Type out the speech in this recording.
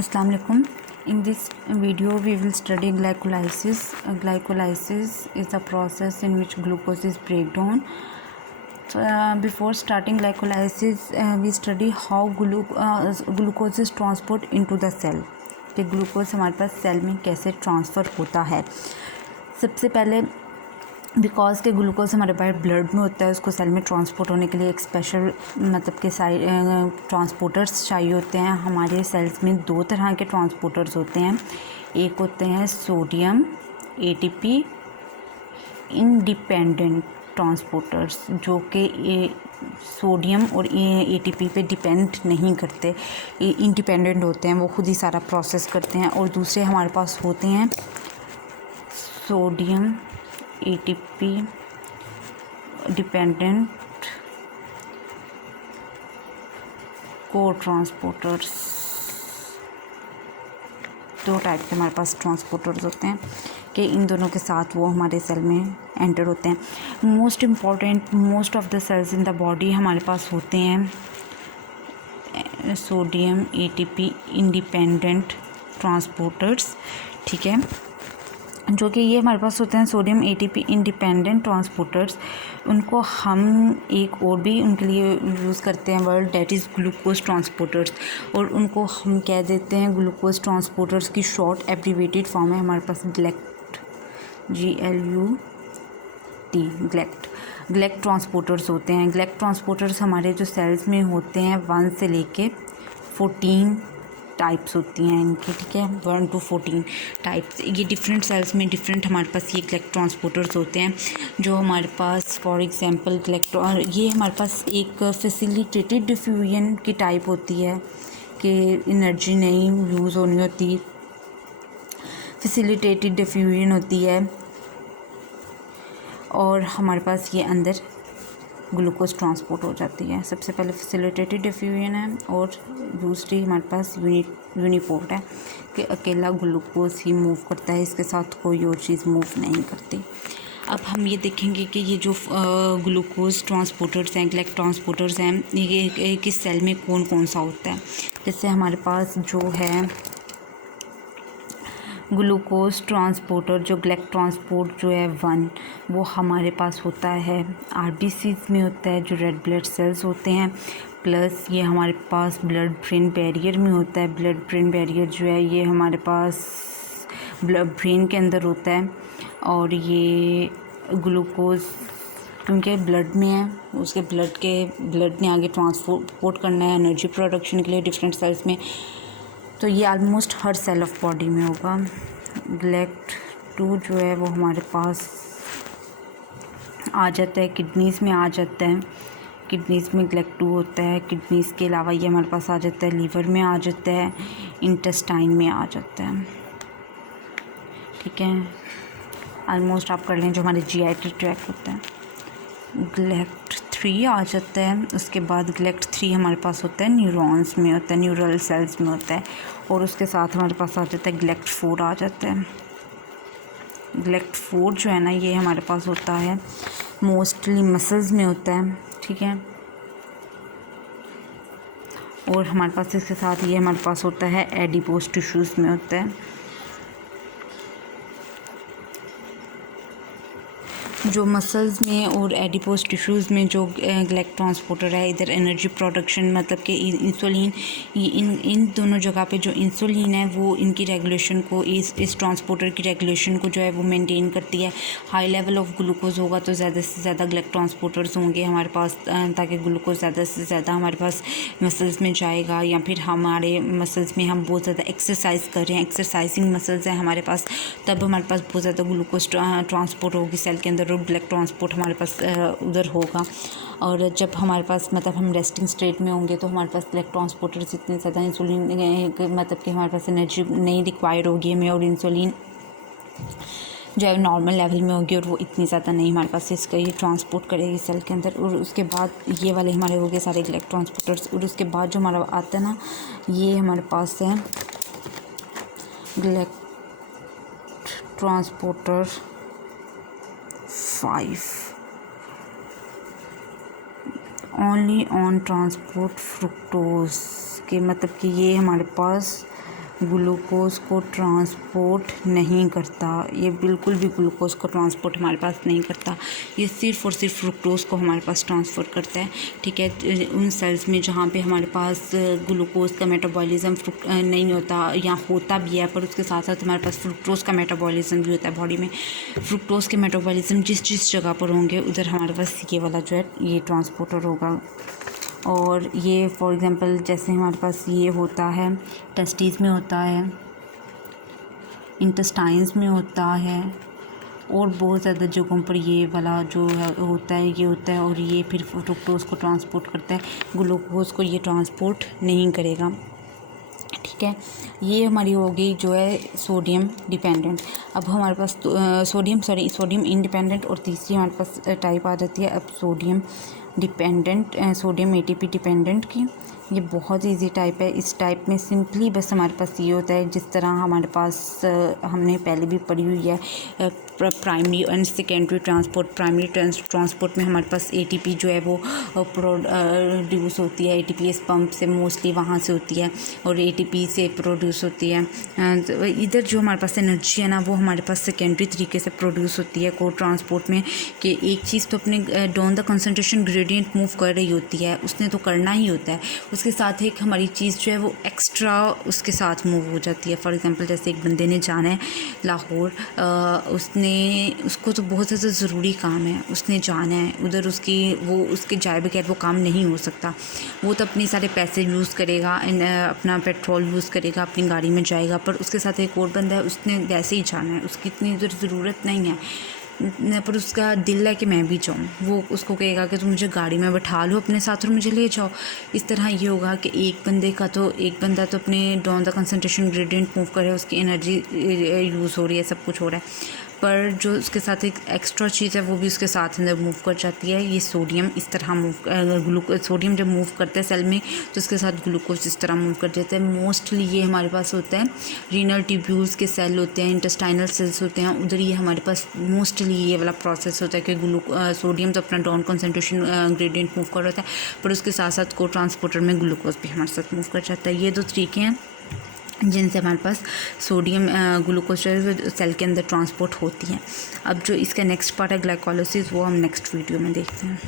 Assalamu alaikum. In this video we will study glycolysis. Glycolysis is a process in which glucose is breakdown. So, before starting glycolysis we study how glucose is transport into the cell. कि glucose हमारे पास cell में कैसे transfer होता है. सबसे पहले because के glucose हमारे पास ब्लड में होता है, उसको सेल में ट्रांसपोर्ट होने के लिए एक स्पेशल मतलब के ट्रांसपोर्टर्स चाहिए होते हैं. हमारे सेल्स में दो तरह के ट्रांसपोर्टर्स होते हैं. एक होते हैं सोडियम एटीपी इंडिपेंडेंट ट्रांसपोर्टर्स, जो कि सोडियम और एटीपी पे डिपेंड नहीं करते, इंडिपेंडेंट होते हैं, वो खुद ही सारा प्रोसेस करते हैं. और दूसरे हमारे पास होते हैं सोडियम एटीपी डिपेंडेंट को ट्रांसपोर्टर्स. दो टाइप के हमारे पास ट्रांसपोर्टर्स होते हैं कि इन दोनों के साथ वो हमारे सेल में एंटर होते हैं. Most important most of the cells in the body हमारे पास होते हैं सोडियम एटीपी इंडिपेंडेंट ट्रांसपोर्टर्स. ठीक है, जो कि ये हमारे पास होते हैं सोडियम एटीपी इंडिपेंडेंट ट्रांसपोर्टर्स. उनको हम एक और भी उनके लिए यूज़ करते हैं word, that is glucose transporters. और उनको हम कह देते हैं ग्लूकोज ट्रांसपोर्टर्स की शॉर्ट एब्रीवेटेड फॉर्म है हमारे पास GLUT, GLUT ट्रांसपोर्टर्स होते हैं. GLUT ट्रांसपोर्टर्स हमारे जो सेल्स में होते हैं 1 से लेके 14 टाइप्स होती हैं इनकी. ठीक है, 1 to 14 टाइप्स. ये डिफरेंट सेल्स में डिफरेंट हमारे पास ये GLUT ट्रांसपोर्टर्स होते हैं. जो हमारे पास फॉर एग्जांपल ये हमारे पास एक फैसिलिटेटेड डिफ्यूजन की टाइप होती है कि एनर्जी नहीं यूज़ होनी होती, फैसिलिटेटेड डिफ्यूजन होती है. और हमारे पास ये अंदर ग्लूकोज ट्रांसपोर्ट हो जाती है. सबसे पहले फैसिलिटेटेड डिफ्यूजन है और दूसरी हमारे पास यूनिपोर्ट है कि अकेला ग्लूकोज ही मूव करता है, इसके साथ कोई और चीज़ मूव नहीं करती. अब हम ये देखेंगे कि ये जो ग्लूकोज ट्रांसपोर्टर्स हैं, GLUT ट्रांसपोर्टर्स हैं, ये किस सेल में कौन कौन सा होता है. जैसे हमारे पास जो है ग्लूकोज ट्रांसपोर्टर, जो GLUT ट्रांसपोर्ट जो है 1, वो हमारे पास होता है RBCs में होता है, जो रेड ब्लड सेल्स होते हैं. प्लस ये हमारे पास ब्लड ब्रेन बैरियर में होता है. ब्लड ब्रेन बैरियर जो है ये हमारे पास ब्लड ब्रेन के अंदर होता है. और ये ग्लूकोज क्योंकि ब्लड में है, उसके ब्लड ने आगे ट्रांसपोर्ट करना है एनर्जी प्रोडक्शन के लिए डिफरेंट सेल्स में, तो ये आलमोस्ट हर सेल ऑफ बॉडी में होगा. GLUT2 जो है वो हमारे पास आ जाता है किडनीज़ में आ जाता है. किडनीज़ में GLUT2 होता है. किडनीज़ के अलावा ये हमारे पास आ जाता है लीवर में आ जाता है, इंटेस्टाइन में आ जाता है. ठीक है, आलमोस्ट आप कर लें जो हमारे GI ट्रैक होता है. GLUT3 आ जाता है. उसके बाद GLUT3 हमारे पास होता है न्यूरॉन्स में होता है, न्यूरल सेल्स में होता है. और उसके साथ हमारे पास आ जाता है GLUT4 आ जाता है. GLUT4 जो है ना ये हमारे पास होता है मोस्टली मसल्स में होता है. ठीक है, और हमारे पास इसके साथ ये हमारे पास होता है एडिपोज टिश्यूज़ में होता है. जो मसल्स में और एडिपोज टिश्यूज़ में जो GLUT ट्रांसपोर्टर है, इधर एनर्जी प्रोडक्शन मतलब कि इंसुलिन, इन दोनों जगह पे जो इंसुलिन है वो इनकी रेगुलेशन को, इस ट्रांसपोर्टर की रेगुलेशन को जो है वो मेंटेन करती है. हाई लेवल ऑफ ग्लूकोज होगा तो ज़्यादा से ज़्यादा GLUT ट्रांसपोर्टर्स होंगे हमारे पास, ताकि ग्लूकोज ज़्यादा से ज़्यादा हमारे पास मसल्स में जाएगा. या फिर हमारे मसल्स में हम बहुत ज़्यादा एक्सरसाइज कर रहे हैं, एक्सरसाइजिंग मसल्स हैं हमारे पास, तब हमारे पास बहुत ज़्यादा ग्लूकोज ट्रांसपोर्ट होगी सेल के अंदर, GLUT ट्रांसपोर्ट हमारे पास उधर होगा. और जब हमारे पास मतलब हम रेस्टिंग स्टेट में होंगे तो हमारे पास GLUT ट्रांसपोर्टर्स इतने ज़्यादा इंसुलिन मतलब कि हमारे पास एनर्जी नहीं रिक्वायर्ड होगी हमें, और इंसुलिन जो है नॉर्मल लेवल में होगी और वो इतनी ज़्यादा नहीं हमारे पास इसका ये ट्रांसपोर्ट करेगी सेल के अंदर. और उसके बाद ये वाले हमारे हो गए सारे GLUT ट्रांसपोर्टर्स. और उसके बाद जो हमारा आता है ना, ये हमारे पास है GLUT transporter 5, only on transport fructose के, मतलब कि ये हमारे पास ग्लूकोज को ट्रांसपोर्ट नहीं करता, ये बिल्कुल भी ग्लूकोज को ट्रांसपोर्ट हमारे पास नहीं करता। ये सिर्फ़ और सिर्फ फ्रुक्टोज़ को हमारे पास ट्रांसफ़र करता है, ठीक है, उन सेल्स में जहाँ पे हमारे पास ग्लूकोज का मेटाबॉलिज्म नहीं होता या होता भी है, पर उसके साथ साथ हमारे पास फ्रुक्टोज़ का मेटाबॉलिज्म भी होता है बॉडी में। फ्रुक्टोज़ के मेटाबॉलिज्म जिस जगह पर होंगे उधर हमारे पास ये वाला जो है ये ट्रांसपोर्टर होगा। और ये फॉर एग्ज़ाम्पल जैसे हमारे पास ये होता है टेस्टिस में होता है, इंटेस्टाइन्स में होता है, और बहुत ज़्यादा जगहों पर ये वाला जो है होता है ये होता है। और ये फिर फ्रुक्टोज़ को ट्रांसपोर्ट करता है, ग्लूकोज को ये ट्रांसपोर्ट नहीं करेगा, ठीक है। ये हमारी हो गई जो है सोडियम डिपेंडेंट। अब हमारे पास सोडियम इंडिपेंडेंट, और तीसरी हमारे पास टाइप आ जाती है अब sodium dependent, sodium ATP dependent की। ये बहुत इजी टाइप है। इस टाइप में सिंपली बस हमारे पास ये होता है जिस तरह हमारे पास हमने पहले भी पढ़ी हुई है primary and secondary transport. Primary transport में हमारे पास एटीपी जो है वो प्रोड्यूस होती है, एटीपी पंप से मोस्टली वहाँ से होती है और एटीपी से प्रोड्यूस होती है। इधर जो हमारे पास एनर्जी है ना वो हमारे पास सेकेंडरी तरीके से प्रोड्यूस होती है कोर ट्रांसपोर्ट में, कि एक चीज़ तो अपने down the concentration gradient move कर रही होती है, उसने तो करना ही होता है, उसके साथ एक हमारी चीज़ जो है वो एक्स्ट्रा उसके साथ मूव हो जाती है। फॉर एग्जांपल जैसे एक बंदे ने जाना है लाहौर, उसको तो बहुत ज़्यादा ज़रूरी काम है, उसने जाना है उधर, उसके जाए बगैर वो काम नहीं हो सकता। वो तो अपने सारे पैसे यूज़ करेगा, अपना पेट्रोल यूज़ करेगा, अपनी गाड़ी में जाएगा, पर उसके साथ एक और बंदा है, उसने वैसे ही जाना है, उसकी इतनी इधर ज़रूरत नहीं है, पर उसका दिल है कि मैं भी जाऊँ। वो उसको कहेगा कि तुम मुझे गाड़ी में बैठा लो अपने साथ और मुझे ले जाओ। इस तरह ये होगा कि एक बंदा तो अपने down the concentration gradient move कर रहा है, उसकी एनर्जी यूज़ हो रही है, सब कुछ हो रहा है, पर जो उसके साथ एक एक्स्ट्रा चीज़ है वो भी उसके साथ अंदर मूव कर जाती है। ये सोडियम इस तरह सोडियम जब मूव करता है सेल में तो उसके साथ ग्लूकोज इस तरह मूव कर जाता है। मोस्टली ये हमारे पास होता है रीनल ट्यूब्यूल्स के सेल होते हैं, इंटेस्टाइनल सेल्स होते हैं, उधर ये हमारे पास मोस्टली ये वाला प्रोसेस होता है कि सोडियम तो अपना डाउन कंसंट्रेशन ग्रेडियंट मूव कर रहा है, पर उसके साथ साथ को ट्रांसपोर्टर में ग्लूकोज भी हमारे साथ मूव कर जाता है। ये दो तरीके हैं जिनसे हमारे पास सोडियम ग्लूकोज सेल के अंदर ट्रांसपोर्ट होती है। अब जो इसका नेक्स्ट पार्ट है ग्लाइकोलाइसिस, वो हम नेक्स्ट वीडियो में देखते हैं।